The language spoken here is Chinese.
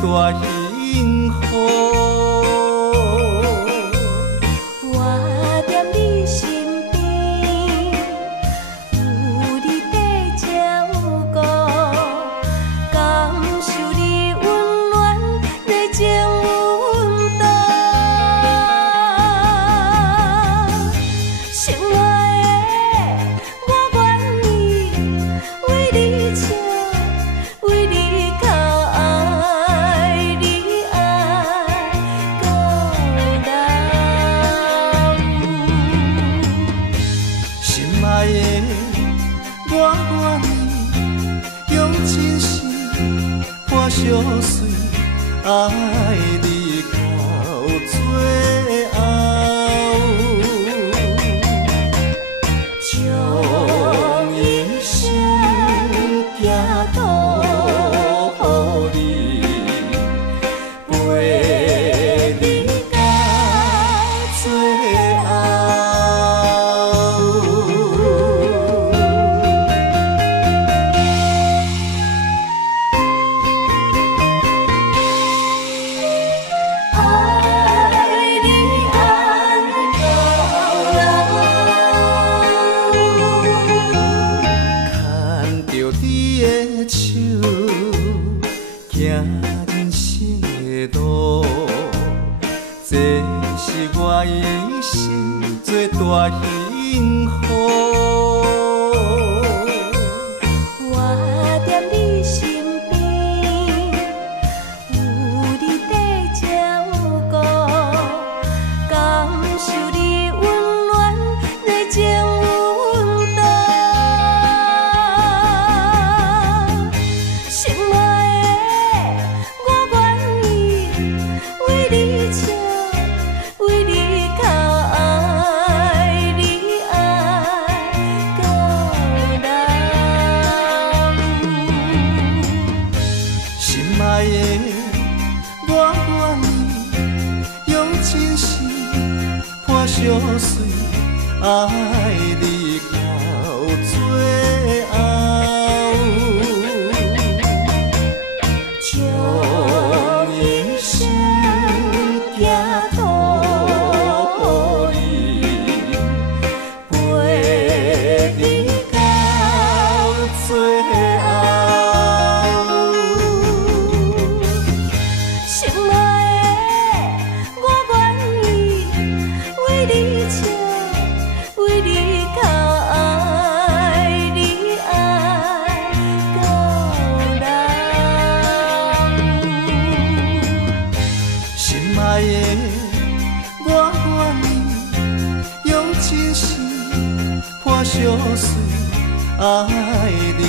大幸福。我踮你身边，有你在才有顾，感受你温暖热情温度。心爱的，我愿意为你唱，为你哭，爱你爱到老。心爱的，我愿意用真心伴相随，爱你到最后，将一生行途予你，陪你到最后。爱你爱到老。牵着你的手，行人生的路，这是我一生最大幸福。我踮你身边，有你在才有顾，感受你温暖热情温度。心爱的，我愿意为你唱，为你哭，爱你爱到老。心爱的，我愿意用真心伴相随，爱你到最后，将一生行途予你，陪你到最后。心爱的，我愿意为你唱，为你哭，爱你爱到老。心爱的，我愿意用真心伴相随，爱你